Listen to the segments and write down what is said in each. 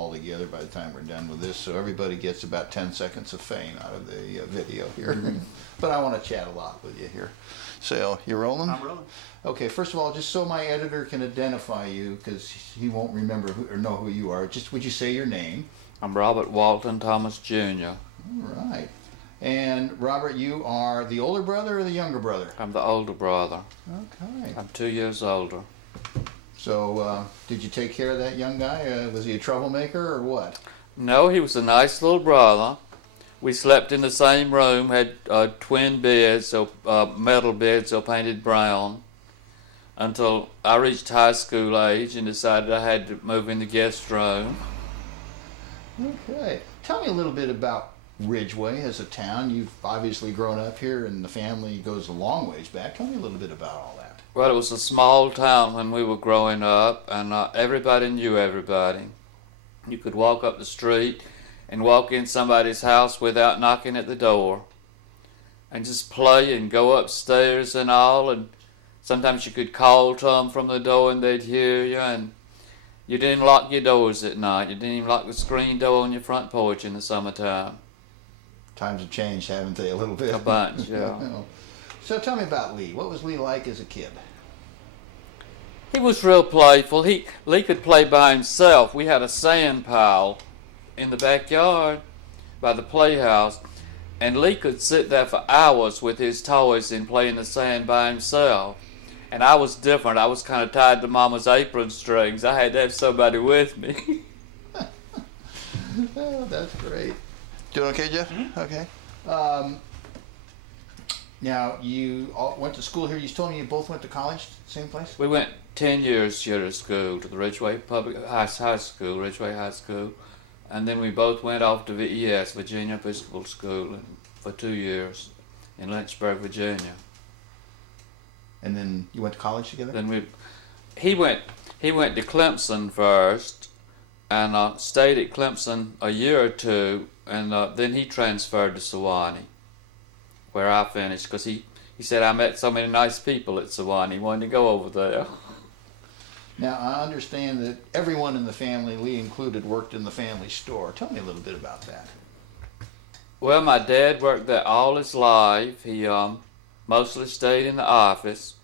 all together by the time we're done with this, so everybody gets about 10 seconds of fame out of the video here. But I want to chat a lot with you here. So, you rolling? I'm rolling. Okay, first of all, just so my editor can identify you, because he won't remember or know who you are, just would you say your name? I'm Robert Walton Thomas Jr. All right. And Robert, you are the older brother or the younger brother? I'm the older brother. Okay. I'm 2 years older. So, did you take care of that young guy? Was he a troublemaker or what? No, he was a nice little brother. We slept in the same room, had twin beds, so metal beds, so painted brown, until I reached high school age and decided I had to move in the guest room. Okay. Tell me a little bit about Ridgeway as a town. You've obviously grown up here and the family goes a long ways back. Tell me a little bit about all that. Well, it was a small town when we were growing up, and everybody knew everybody. You could walk up the street and walk in somebody's house without knocking at the door, and just play and go upstairs and all, and sometimes you could call to them from the door and they'd hear you, and you didn't lock your doors at night. You didn't even lock the screen door on your front porch in the summertime. Times have changed, haven't they, a little bit? A bunch, yeah. So tell me about Lee. What was Lee like as a kid? He was real playful. Lee could play by himself. We had a sand pile in the backyard by the playhouse, and Lee could sit there for hours with his toys and play in the sand by himself. And I was different. I was kind of tied to Mama's apron strings. I had to have somebody with me. Oh, that's great. Doing okay, Jeff? Mm-hmm. Okay. Now, you all went to school here. You told me you both went to college, same place? We went 10 years here to school, to the Ridgeway Public High School, Ridgeway High School. And then we both went off to VES, Virginia Episcopal School, for 2 years in Lynchburg, Virginia. And then you went to college together? Then he went to Clemson first, and stayed at Clemson a year or two, and then he transferred to Sewanee, where I finished, because he said I met so many nice people at Sewanee. He wanted to go over there. Now, I understand that everyone in the family, Lee included, worked in the family store. Tell me a little bit about that. Well, my dad worked there all his life. He mostly stayed in the office.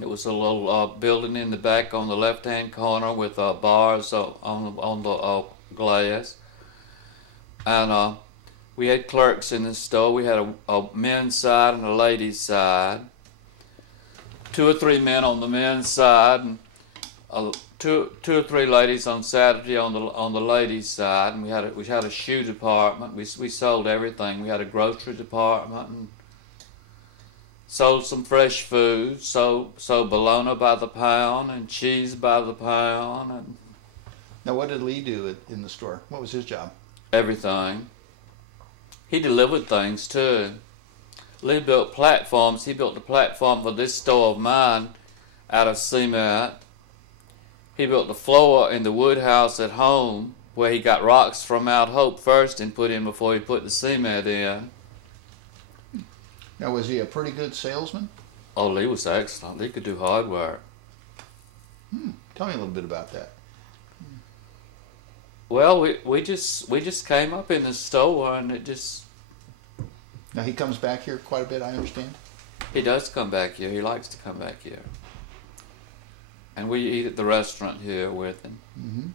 It was a little building in the back on the left-hand corner with bars on the glass. And we had clerks in the store. We had a men's side and a ladies' side. 2 or 3 men on the men's side, and two or three ladies on Saturday on the ladies' side. And we had a shoe department. We sold everything. We had a grocery department and sold some fresh food. Sold bologna by the pound and cheese by the pound and. Now, what did Lee do in the store? What was his job? Everything. He delivered things too. Lee built platforms. He built the platform for this store of mine out of cement. He built the floor in the wood house at home, where he got rocks from Mount Hope first and put in before he put the cement in. Now, was he a pretty good salesman? Oh, Lee was excellent. He could do hard work. Tell me a little bit about that. Well, we just came up in the store, and it just. Now, he comes back here quite a bit, I understand? He does come back here. He likes to come back here. And we eat at the restaurant here with him. Mm-hmm.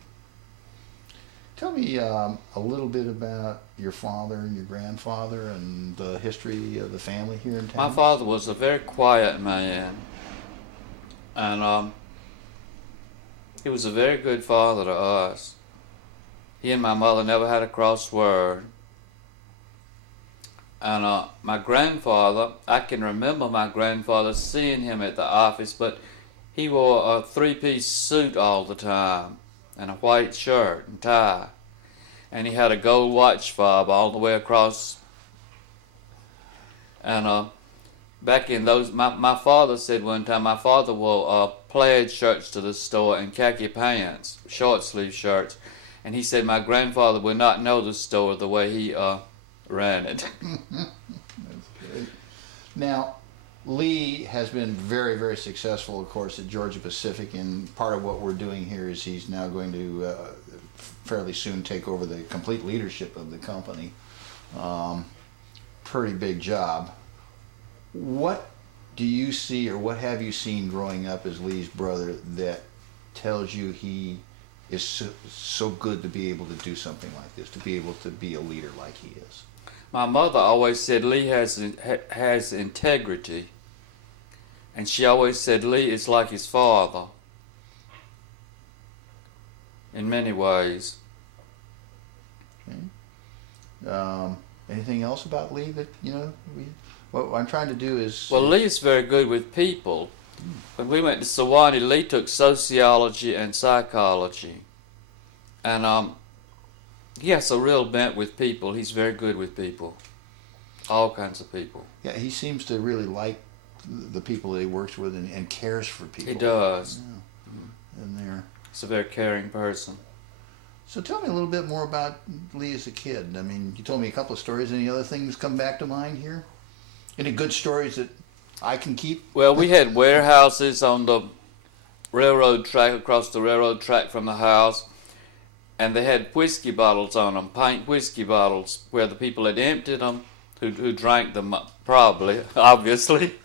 Tell me a little bit about your father and your grandfather and the history of the family here in town. My father was a very quiet man, and he was a very good father to us. He and my mother never had a cross word. And my grandfather, I can remember my grandfather seeing him at the office, but he wore a 3-piece suit all the time and a white shirt and tie. And he had a gold watch fob all the way across. And back in those, my father said one time, my father wore plaid shirts to the store and khaki pants, short sleeve shirts. And he said my grandfather would not know the store the way he ran it. That's great. Now, Lee has been very, very successful, of course, at Georgia Pacific, and part of what we're doing here is he's now going to fairly soon take over the complete leadership of the company. Pretty big job. What do you see, or what have you seen growing up as Lee's brother that tells you he is so good to be able to do something like this, to be able to be a leader like he is? My mother always said Lee has integrity, and she always said Lee is like his father in many ways. Okay. Anything else about Lee that, what I'm trying to do is... Well, Lee is very good with people. When we went to Sewanee, Lee took sociology and psychology. And he has a real bent with people. He's very good with people. All kinds of people. Yeah, he seems to really like the people that he works with and cares for people. He does. Yeah. And there. He's a very caring person. So tell me a little bit more about Lee as a kid. I mean, you told me a couple of stories. Any other things come back to mind here? Any good stories that I can keep? Well, we had warehouses on the railroad track, across the railroad track from the house, and they had whiskey bottles on them, pint whiskey bottles, where the people had emptied them, who drank them probably, obviously,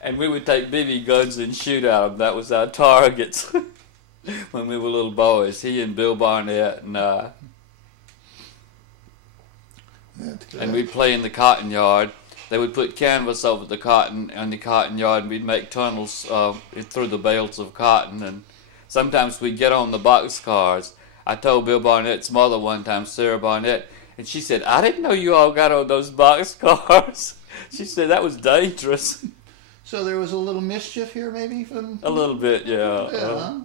and we would take BB guns and shoot at them. That was our targets when we were little boys, he and Bill Barnett and I. And we'd play in the cotton yard. They would put canvas over the cotton on the cotton yard, and we'd make tunnels through the bales of cotton. And sometimes we'd get on the boxcars. I told Bill Barnett's mother one time, Sarah Barnett, and she said, "I didn't know you all got on those boxcars." She said that was dangerous. So there was a little mischief here, maybe? A little bit, yeah.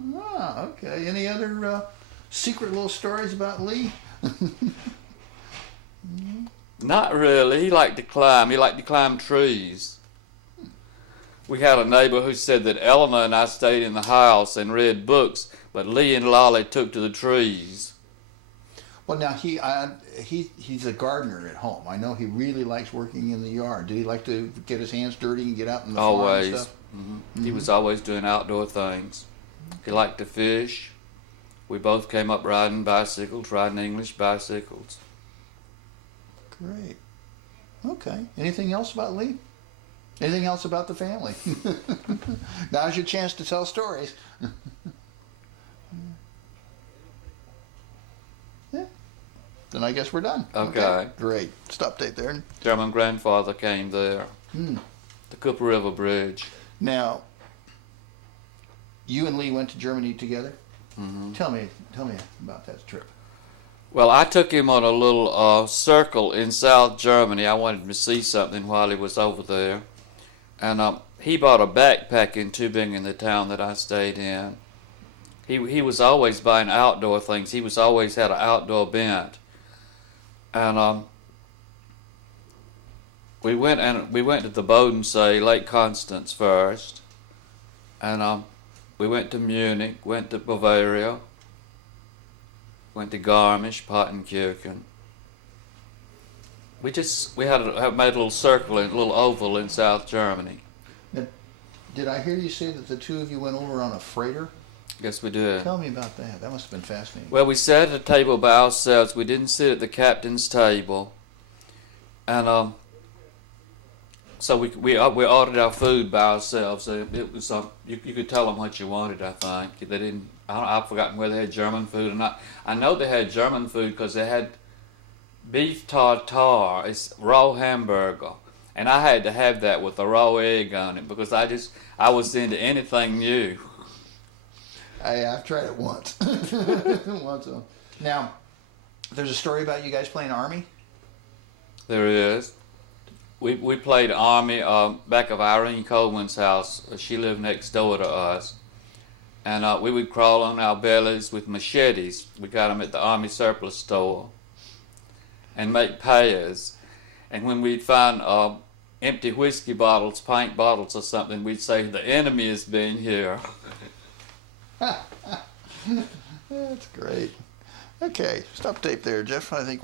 Okay. Any other secret little stories about Lee? Not really. He liked to climb. He liked to climb trees. We had a neighbor who said that Eleanor and I stayed in the house and read books, but Lee and Lolly took to the trees. Well, now he's a gardener at home. I know he really likes working in the yard. Did he like to get his hands dirty and get out in the farm and stuff? Mm-hmm. He was always doing outdoor things. He liked to fish. We both came up riding bicycles, riding English bicycles. Great. Okay. Anything else about Lee? Anything else about the family? Now's your chance to tell stories. Yeah. Then I guess we're done. Okay. Great. Stop date there. German grandfather came there. The Cooper River Bridge. Now, you and Lee went to Germany together? Mm-hmm. Tell me about that trip. Well, I took him on a little circle in South Germany. I wanted him to see something while he was over there. And he bought a backpack in Tübingen, the town that I stayed in. He was always buying outdoor things. He was always had an outdoor bent. And we went to the Bodensee, Lake Constance first. And we went to Munich, went to Bavaria, went to Garmisch, Partenkirchen. We had made a little circle, a little oval in South Germany. Now, did I hear you say that the two of you went over on a freighter? Yes, we did. Tell me about that. That must have been fascinating. Well, we sat at a table by ourselves. We didn't sit at the captain's table, and so we ordered our food by ourselves. It was you could tell them what you wanted. I think they didn't. I've forgotten whether they had German food or not. I know they had German food because they had beef tartare. It's raw hamburger, and I had to have that with a raw egg on it because I was into anything new. I've tried it once. Now, there's a story about you guys playing Army? There is. We played Army back of Irene Coleman's house. She lived next door to us. And we would crawl on our bellies with machetes. We got them at the Army surplus store. And make payers. And when we'd find empty whiskey bottles, pint bottles or something, we'd say, "The enemy has been here." That's great. Okay, stop tape there, Jeff. I think